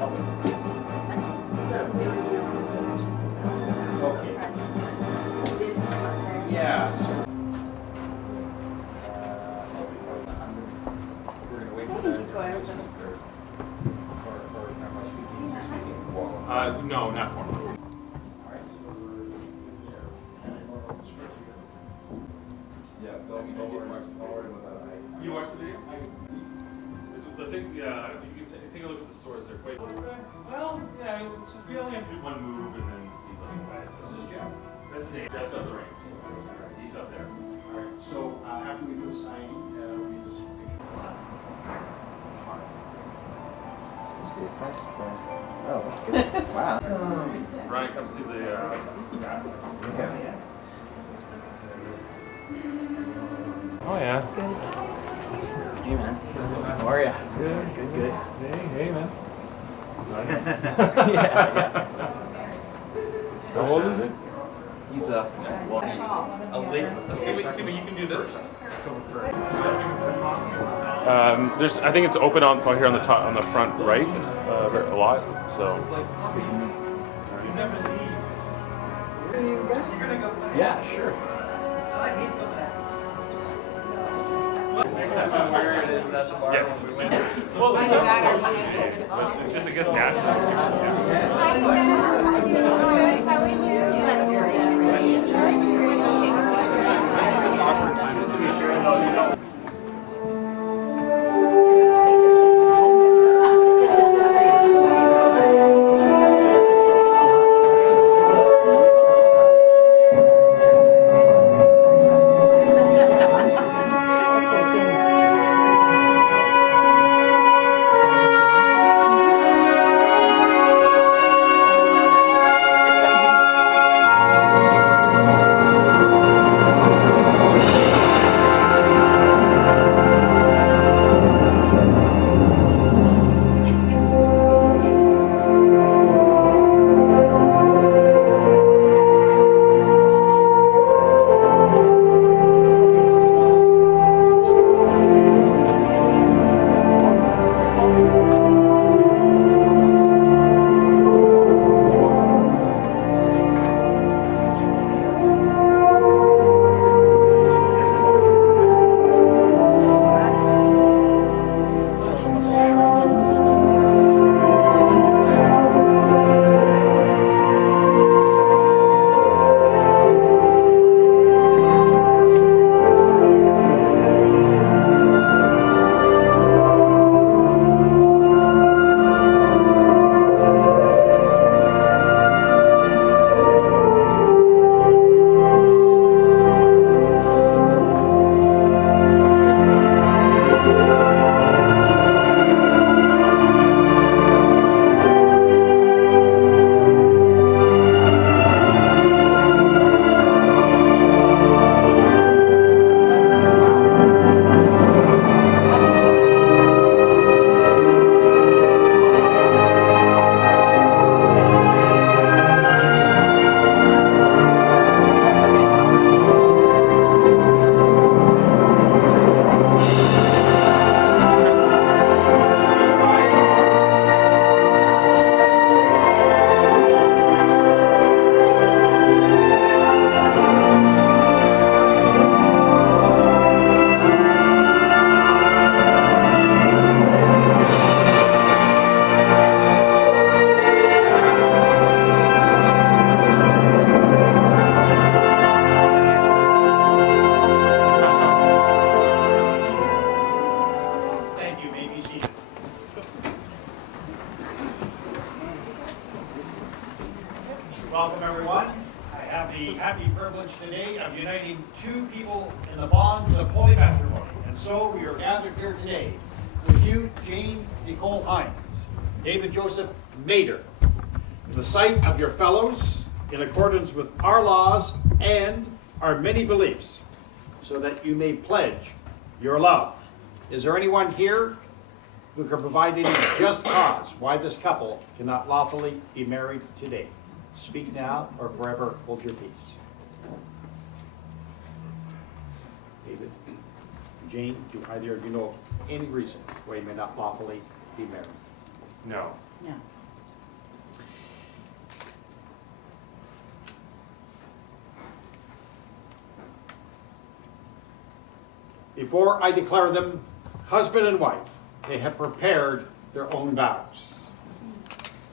Yeah. No, not formally. You watched the video? The thing, yeah, you can take a look at the stores. They're quite. Well, yeah, it's just we only have to do one move and then he's looking by it. So it's just That's his name. That's up the ranks. He's up there. All right. So after we do the signing, we just. It's supposed to be a fast. Oh, that's good. Wow. Ryan, come see the. Yeah. Oh yeah. Good. Hey man. How are you? Good. Good. Hey man. Yeah. How old is it? He's well. A late. Let's see what you can do this. There's, I think it's open on here on the top, on the front right, a lot. So. Yeah, sure. Next time I'm where it is at the bar. Yes. Well, it's but it's just, I guess, natural. Welcome, everyone. I have the happy privilege today of uniting two people in the bonds of holy matrimony. And so we are gathered here today with you, Jane Nicole Hines, David Joseph Mader, in the sight of your fellows, in accordance with our laws and our many beliefs, so that you may pledge your love. Is there anyone here who can provide any just cause why this couple cannot lawfully be married today? Speak now or forever hold your peace. David, Jane, do either of you know any reason why you may not lawfully be married? No. No. Before I declare them husband and wife, they have prepared their own vows.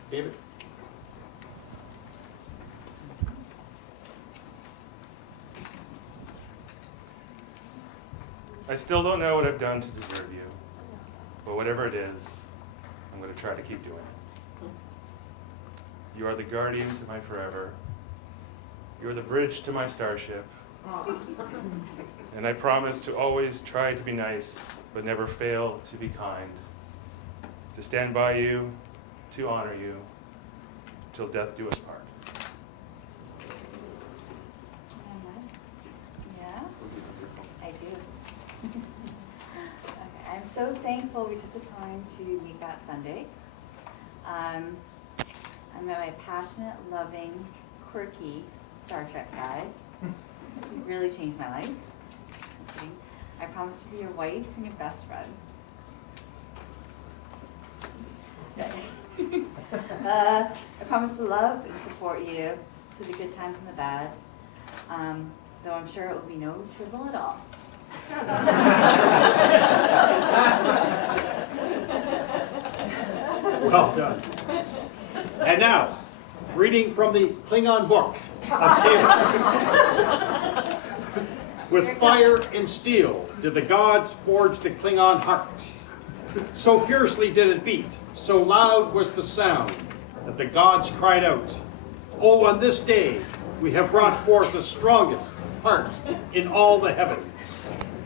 David? I still don't know what I've done to deserve you, but whatever it is, I'm going to try to keep doing it. You are the guardian to my forever. You are the bridge to my starship. And I promise to always try to be nice, but never fail to be kind. To stand by you, to honor you, till death do us part. Yeah, I do. Okay, I'm so thankful we took the time to meet that Sunday. I met my passionate, loving, quirky Star Trek guy. He really changed my life. I'm kidding. I promise to be your wife and your best friend. I promise to love and support you through the good times and the bad, though I'm sure it will be no trouble at all. Well done. And now, reading from the Klingon book of Chaos. With fire and steel did the gods forge the Klingon heart. So fiercely did it beat, so loud was the sound, that the gods cried out, "Oh, on this day we have brought forth the strongest heart in all the heavens.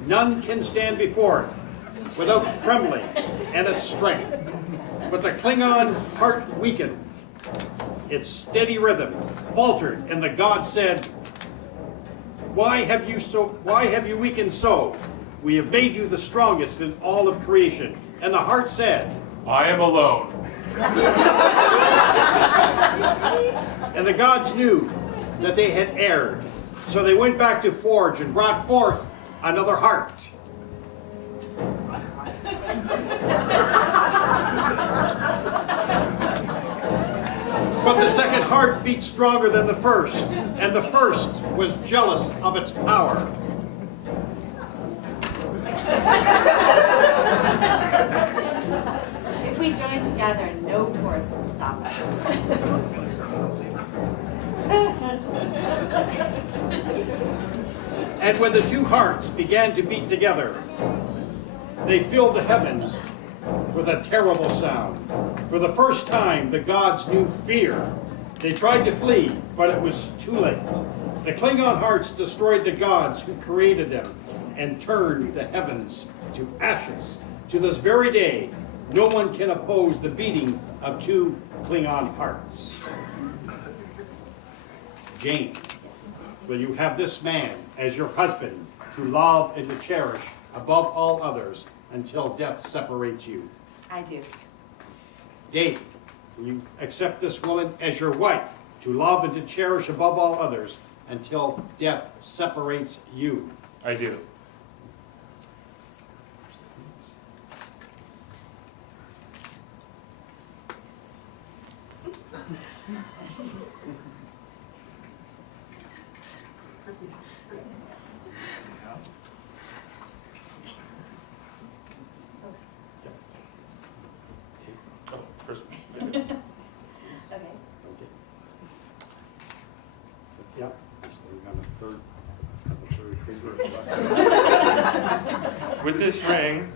None can stand before it without trembling and its strength." But the Klingon heart weakened. Its steady rhythm faltered, and the god said, Why have you weakened so? We have made you the strongest in all of creation." And the heart said, I am alone. And the gods knew that they had erred. So they went back to forge and brought forth another heart. But the second heart beat stronger than the first, and the first was jealous of its power. If we join together, no force will stop us. And when the two hearts began to beat together, they filled the heavens with a terrible sound. For the first time, the gods knew fear. They tried to flee, but it was too late. The Klingon hearts destroyed the gods who created them and turned the heavens to ashes. To this very day, no one can oppose the beating of two Klingon hearts. Jane, will you have this man as your husband to love and to cherish above all others until death separates you? I do. Dave, will you accept this woman as your wife to love and to cherish above all others until death separates you? I do. Oh, first. Okay. Okay. Yep. Just leave on the third finger. With this ring,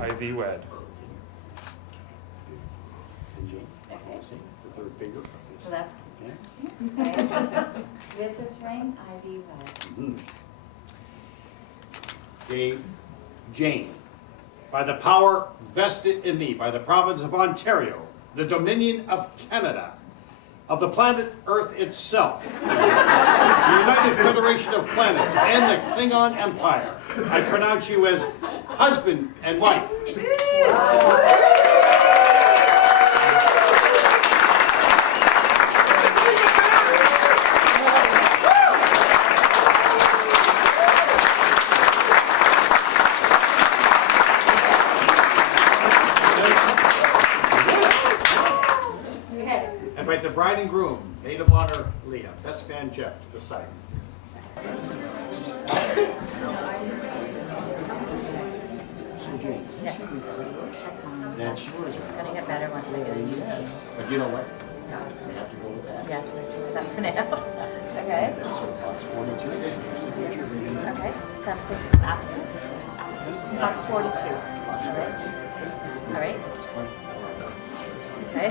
I thee wed. And Jane, Okay. see, the third finger. So that's Okay. okay. With this ring, I thee wed. Mhm. Dave, Jane, by the power vested in me by the province of Ontario, the Dominion of Canada, of the planet Earth itself, the United Federation of Planets, and the Klingon Empire, I pronounce you as husband and wife. bride and groom, maid of honor Leah, best man Jeff to the side. Yes. That's yours. It's gonna get better once I get it. But you know what? We have to go with that. Yes, we're gonna do that for now. Okay. So box 42 is your signature reading. Okay, so I'm saying after. Box 42. All right. Okay.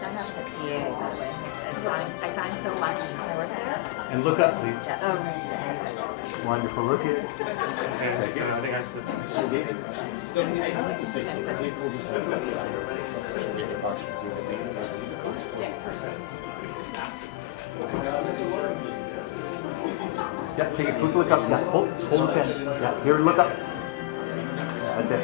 Don't have the CA, by the way. I signed so much when I worked there. And look up, please. Yeah. Oh, right. Wonderful. Look at it. Okay, so I think I said. So David, don't we have to say something? We'll just have to sign it. Get the box 42. Yeah, take a quick look up. Yeah, hold the pen. Yeah, here, look up. That's it.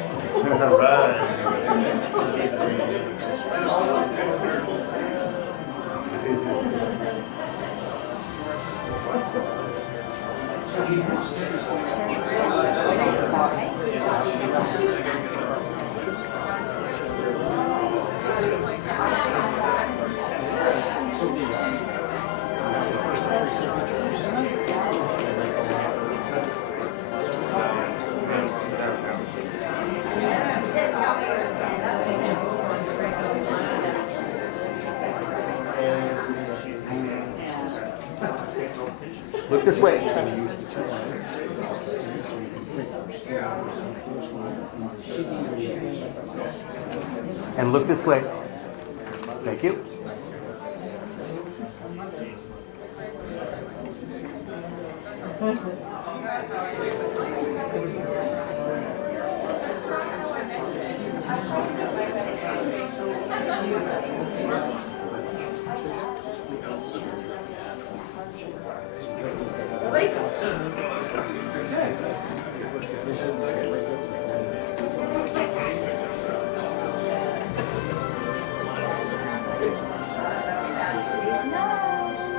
All right. Look this way. And look this way. Thank you.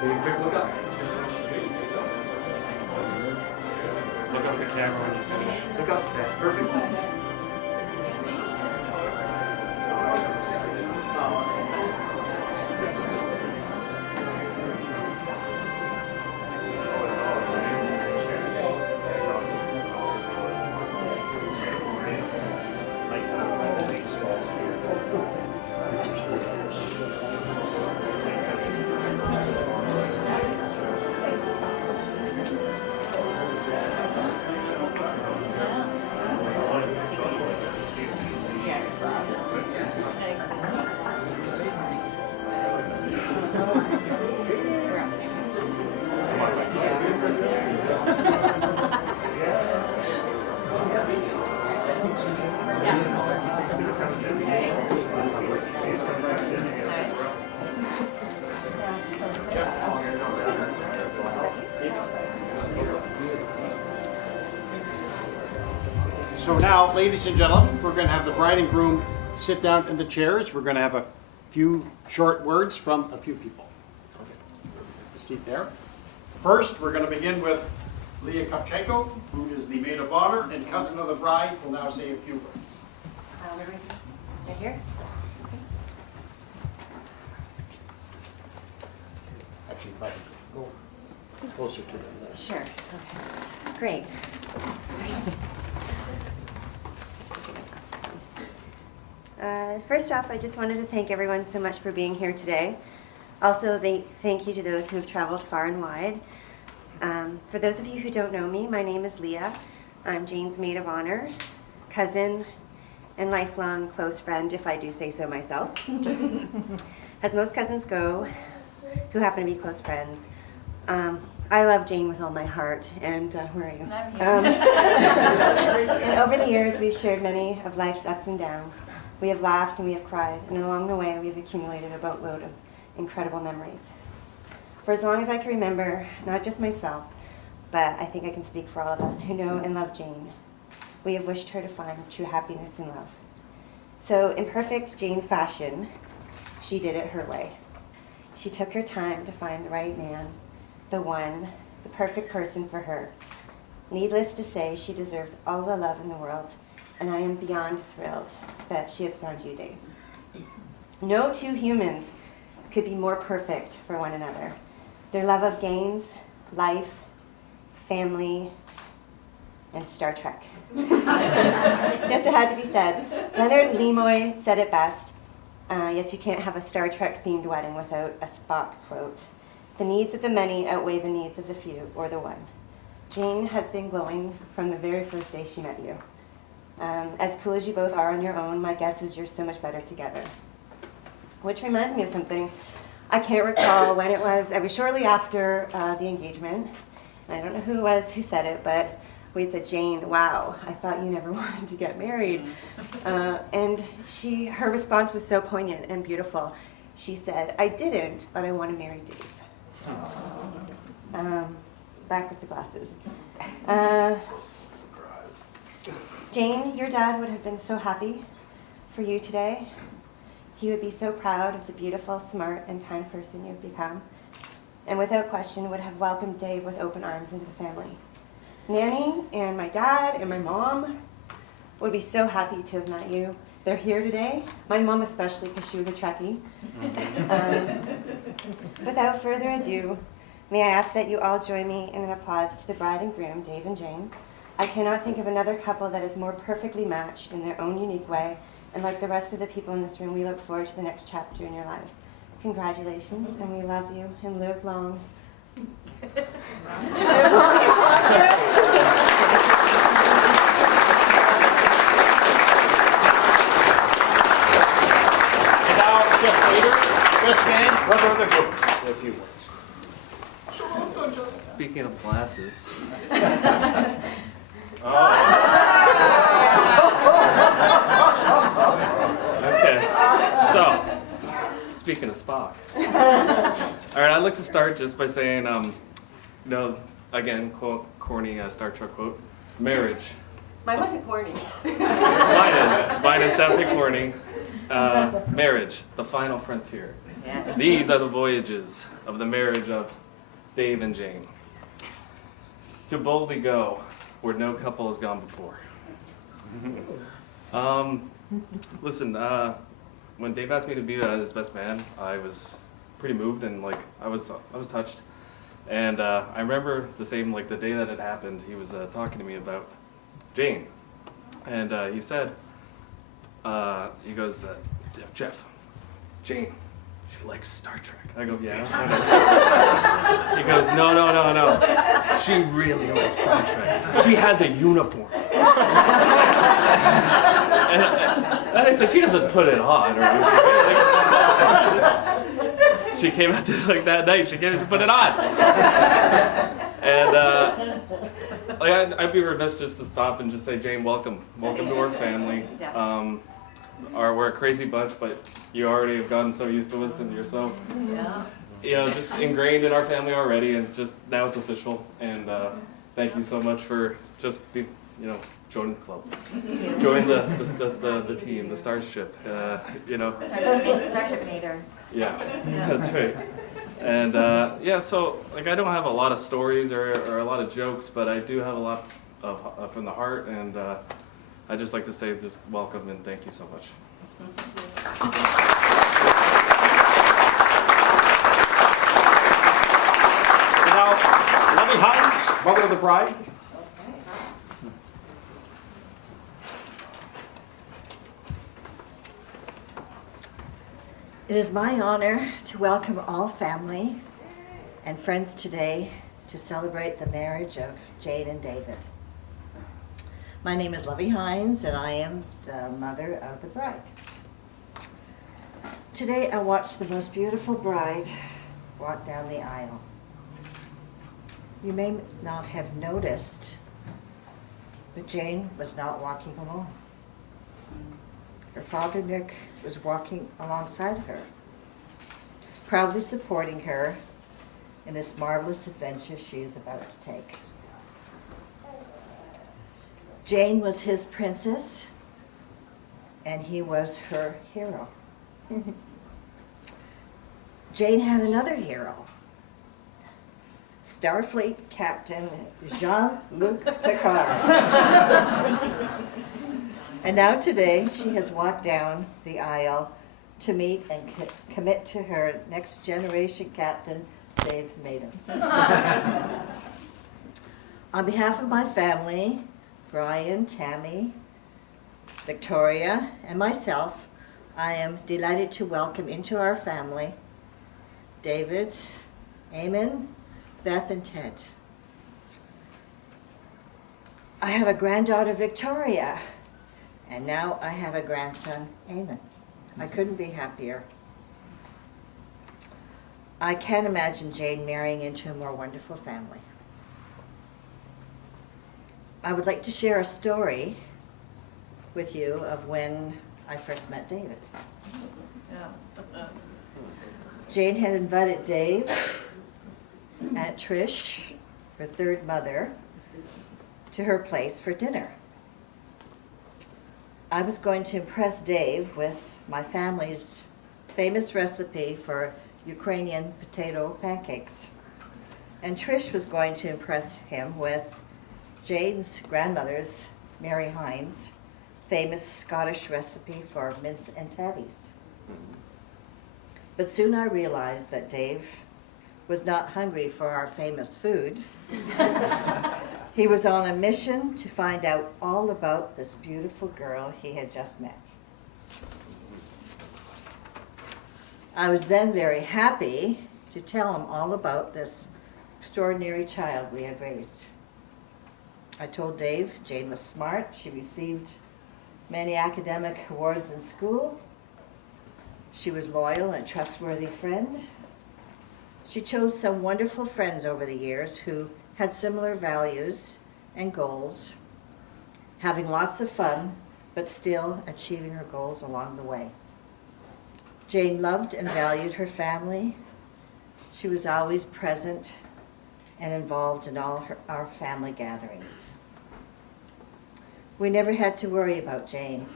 Take a quick look up. Look up at the camera when you finish. Look up. That's perfect. So now, ladies and gentlemen, we're going to have the bride and groom sit down in the chairs. We're going to have a few short words from a few people. A seat there. First, we're going to begin with Leah Kopchenko, who is the maid of honor and cousin of the bride, will now say a few words. Right here? Actually, if I could go closer to them. Sure. Okay. Great. First off, I just wanted to thank everyone so much for being here today. Also, thank you to those who have traveled far and wide. For those of you who don't know me, my name is Leah. I'm Jane's maid of honor, cousin, and lifelong close friend, if I do say so myself. As most cousins go, who happen to be close friends. I love Jane with all my heart, and where are you? And over the years, we've shared many of life's ups and downs. We have laughed and we have cried, and along the way, we've accumulated a boatload of incredible memories. For as long as I can remember, not just myself, but I think I can speak for all of us who know and love Jane, we have wished her to find true happiness and love. So in perfect Jane fashion, she did it her way. She took her time to find the right man, the one, the perfect person for her. Needless to say, she deserves all the love in the world, and I am beyond thrilled that she has found you, Dave. No two humans could be more perfect for one another. Their love of games, life, family, and Star Trek. Yes, it had to be said. Leonard Nimoy said it best. Yes, you can't have a Star Trek themed wedding without a Spock quote. The needs of the many outweigh the needs of the few, or the one. Jane has been glowing from the very first day she met you. As cool as you both are on your own, my guess is you're so much better together. Which reminds me of something. I can't recall when it was. It was shortly after the engagement. And I don't know who it was who said it, but we said, Jane, wow, I thought you never wanted to get married. And her response was so poignant and beautiful. She said, I didn't, but I want to marry Dave. Back with the glasses. Jane, your dad would have been so happy for you today. He would be so proud of the beautiful, smart, and kind person you've become. And without question would have welcomed Dave with open arms into the family. Nanny and my dad and my mom would be so happy to have met you. They're here today, my mom especially because she was a Trekkie. Without further ado, may I ask that you all join me in an applause to the bride and groom, Dave and Jane. I cannot think of another couple that is more perfectly matched in their own unique way, and like the rest of the people in this room, we look forward to the next chapter in your lives. Congratulations, and we love you, and live long. What are the group? A few words. Speaking of glasses. Okay, so, speaking of Spock. All right, I'd like to start just by saying, again, quote, corny Star Trek quote, marriage. Mine wasn't corny. Mine is definitely corny. Marriage, the final frontier. These are the voyages of the marriage of Dave and Jane. To boldly go where no couple has gone before. Listen, when Dave asked me to be his best man, I was pretty moved and I was touched. And I remember the day that it happened, he was talking to me about Jane. And he said, he goes, Jeff, Jane, she likes Star Trek. I go, yeah. He goes, no. She really likes Star Trek. She has a uniform. And I said, she doesn't put it on. She came out that night. She came to put it on. And I'd be remiss just to stop and just say, Jane, welcome to our family. We're a crazy bunch, but you already have gotten so used to us, and you're so, just ingrained in our family already, and just now it's official. And thank you so much for just join the club, join the team, the Starship. Starship Mater. Yeah, that's right. And so I don't have a lot of stories or a lot of jokes, but I do have a lot of from the heart, and I'd just like to say just welcome and thank you so much. Now, Lovey Hines, mother of the bride. It is my honor to welcome all family and friends today to celebrate the marriage of Jane and David. My name is Lovey Hines, and I am the mother of the bride. Today I watched the most beautiful bride walk down the aisle. You may not have noticed, but Jane was not walking alone. Her father, Nick, was walking alongside her, proudly supporting her in this marvelous adventure she is about to take. Jane was his princess, and he was her hero. Jane had another hero, Starfleet Captain Jean-Luc Picard. And now today, she has walked down the aisle to meet and commit to her next generation captain, Dave Maiden. On behalf of my family, Brian, Tammy, Victoria, and myself, I am delighted to welcome into our family David, Eamon, Beth, and Ted. I have a granddaughter, Victoria, and now I have a grandson, Eamon. I couldn't be happier. I can't imagine Jane marrying into a more wonderful family. I would like to share a story with you of when I first met David. Jane had invited Dave, Aunt Trish, her third mother, to her place for dinner. I was going to impress Dave with my family's famous recipe for Ukrainian potato pancakes. And Trish was going to impress him with Jane's grandmother's, Mary Hines, famous Scottish recipe for mince and tatties. But soon I realized that Dave was not hungry for our famous food. He was on a mission to find out all about this beautiful girl he had just met. I was then very happy to tell him all about this extraordinary child we had raised. I told Dave Jane was smart. She received many academic awards in school. She was loyal and a trustworthy friend. She chose some wonderful friends over the years who had similar values and goals, having lots of fun, but still achieving her goals along the way. Jane loved and valued her family. She was always present and involved in all our family gatherings. We never had to worry about Jane.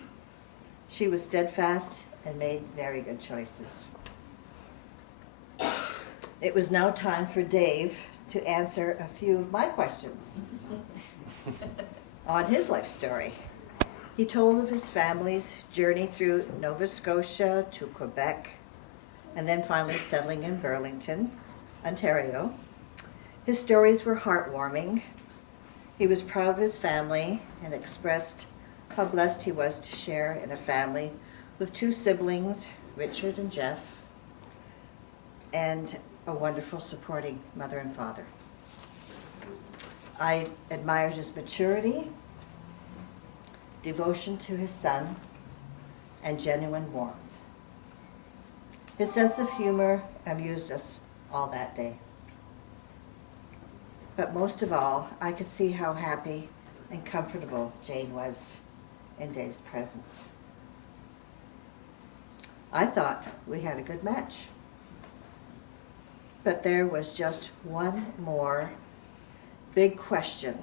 She was steadfast and made very good choices. It was now time for Dave to answer a few of my questions on his life story. He told of his family's journey through Nova Scotia to Quebec, and then finally settling in Burlington, Ontario. His stories were heartwarming. He was proud of his family and expressed how blessed he was to share in a family with two siblings, Richard and Jeff, and a wonderful supporting mother and father. I admired his maturity, devotion to his son, and genuine warmth. His sense of humor amused us all that day. But most of all, I could see how happy and comfortable Jane was in Dave's presence. I thought we had a good match. But there was just one more big question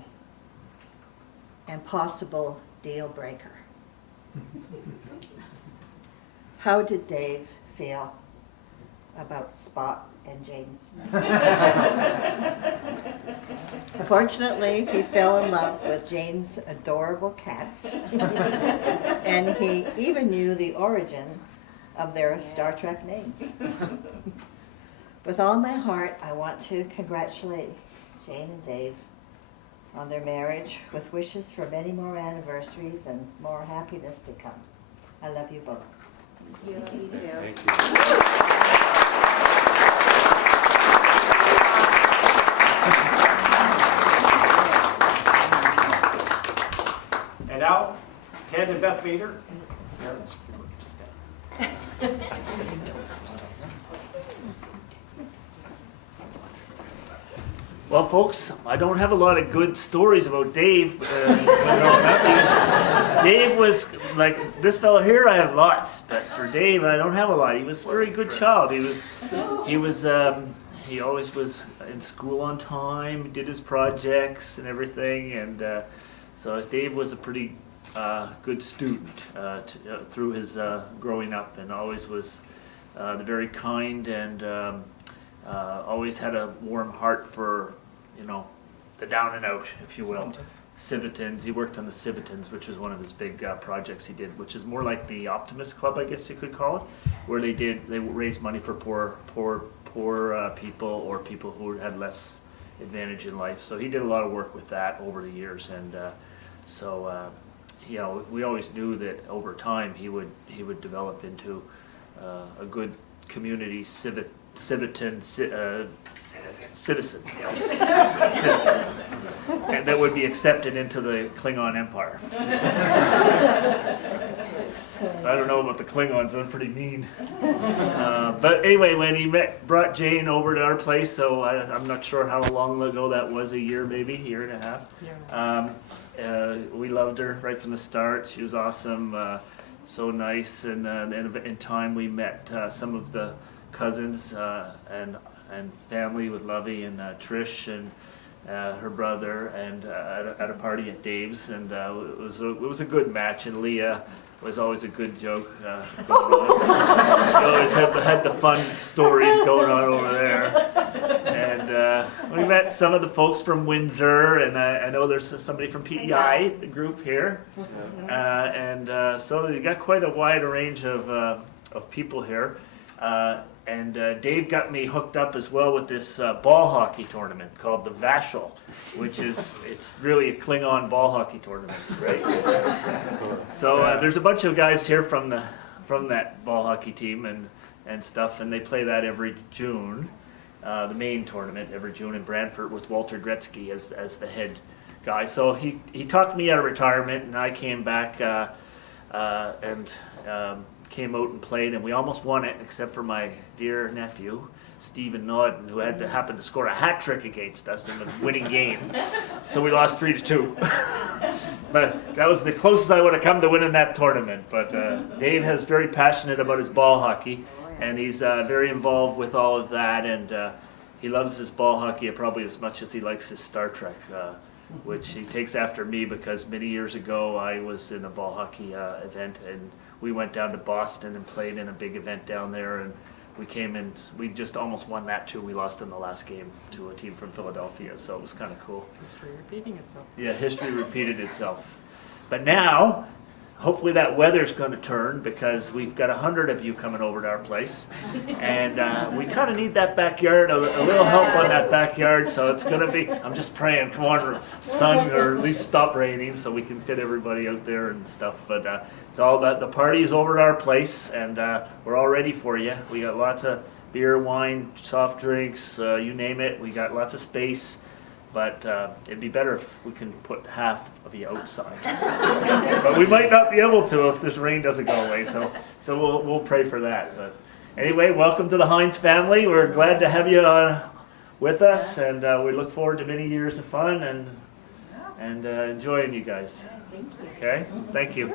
and possible deal breaker. How did Dave feel about Spot and Jane? Fortunately, he fell in love with Jane's adorable cats, and he even knew the origin of their Star Trek names. With all my heart, I want to congratulate Jane and Dave on their marriage, with wishes for many more anniversaries and more happiness to come. I love you both. You love you too. Thank you. And now, Ted and Beth Vader. Well, folks, I don't have a lot of good stories about Dave. Dave was like this fellow here. I have lots, but for Dave, I don't have a lot. He was a very good child. He always was in school on time, did his projects and everything, and so Dave was a pretty good student through his growing up, and always was very kind and always had a warm heart for, the down and out, if you will. Civitans. He worked on the Civitans, which is one of his big projects he did, which is more like the Optimist Club, I guess you could call it. where they raised money for poor people or people who had less advantage in life. So he did a lot of work with that over the years, and you know, we always knew that over time he would develop into a good community citizen, and that would be accepted into the Klingon Empire. I don't know about the Klingons, they're pretty mean. But anyway, when he brought Jane over to our place, so I'm not sure how long ago that was, a year maybe, year and a half. We loved her right from the start. She was awesome, so nice, and in time we met some of the cousins and family with Lovey and Trish and her brother, and at a party at Dave's, and it was a good match, and Leah was always a good joke. Going on. She always had the fun stories going on over there. And we met some of the folks from Windsor, and I know there's somebody from PEI, the group here. So you got quite a wide range of people here. And Dave got me hooked up as well with this ball hockey tournament called the Vashel, which it's really a Klingon ball hockey tournament, right? So there's a bunch of guys here from that ball hockey team and stuff, and they play that every June, the main tournament every June in Brantford with Walter Gretzky as the head guy. So he talked me out of retirement, and I came back and came out and played, and we almost won it, except for my dear nephew, Stephen Nodden, who happened to score a hat trick against us in the winning game. So we lost 3-2. But that was the closest I would have come to winning that tournament. But Dave is very passionate about his ball hockey, and he's very involved with all of that, and he loves his ball hockey probably as much as he likes his Star Trek, which he takes after me, because many years ago I was in a ball hockey event, and we went down to Boston and played in a big event down there, and we came in, we just almost won that too. We lost in the last game to a team from Philadelphia, so it was kind of cool. History repeating itself. Yeah, history repeated itself. But now, hopefully that weather's going to turn, because we've got 100 of you coming over to our place, and we kind of need that backyard, a little help on that backyard, so it's going to be, I'm just praying, come on, sun, or at least stop raining so we can fit everybody out there and stuff. But it's all that, the party is over at our place, and we're all ready for you. We got lots of beer, wine, soft drinks, you name it. We got lots of space. But it'd be better if we can put half of you outside. But we might not be able to if this rain doesn't go away, so we'll pray for that. But anyway, welcome to the Hines family. We're glad to have you with us, and we look forward to many years of fun and enjoying you guys. Thank you. Okay, thank you.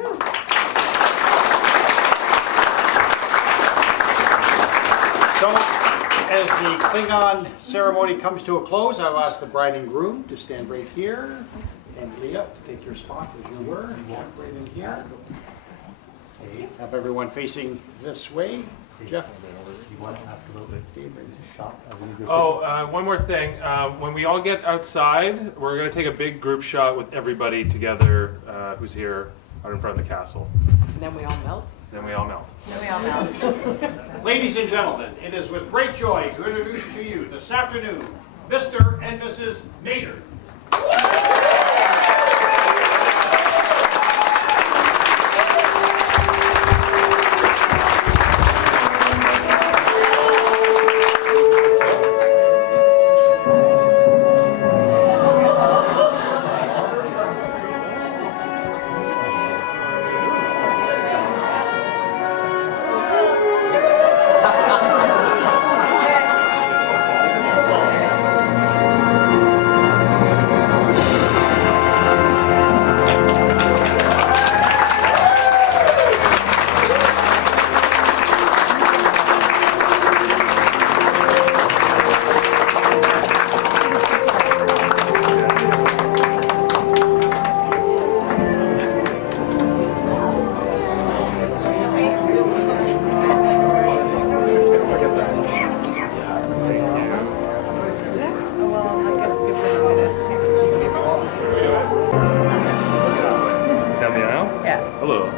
So, as the Klingon ceremony comes to a close, I'll ask the bride and groom to stand right here, and Leah to take your spot as you were, and walk right in here. Okay, have everyone facing this way. Jeff? You want to ask about the shot? One more thing. When we all get outside, we're going to take a big group shot with everybody together who's here out in front of the castle. And then we all melt. Then we all melt. Ladies and gentlemen, it is with great joy to introduce to you this afternoon, Mr. and Mrs. Nader. Down the aisle? Yeah. Hello.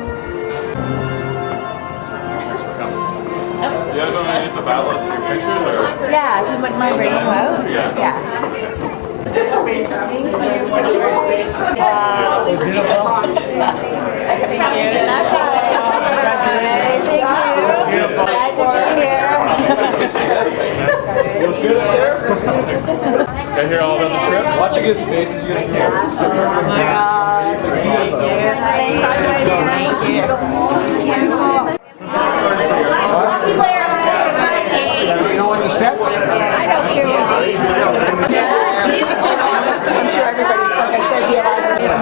about us in your pictures, or? Yeah, if you wouldn't mind bringing them out. Yeah. Yeah. Can I hear all about the trip? Watching his face is gonna care. Oh my God. Thank you. You know what the steps? I'm sure everybody's, like I said, the last meeting.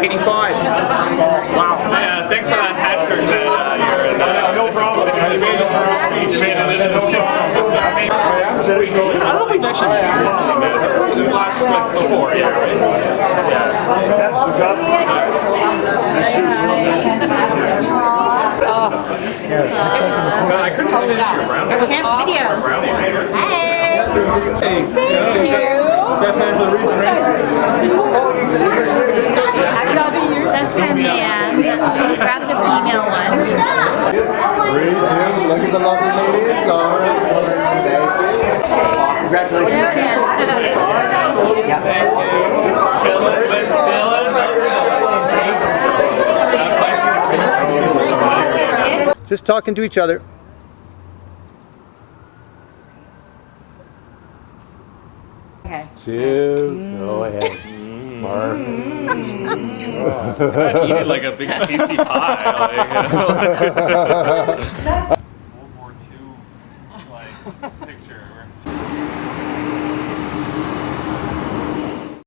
85. Wow. Yeah, thanks for that hat trick that you're in. No problem. You made it no problem. I don't know if we've actually met last week before, yeah, right? I couldn't really see your brown hair. Camp video. Hey. Hey, thank you. Guys, man, for the reason, right? That's from Dan. Grab the female one. Read, Tim. Look at the lovely ladies. Lauren. Congratulations. Just talking to each other. Okay. Two. Go ahead. Mark. Eat it like a big tasty pie. Like,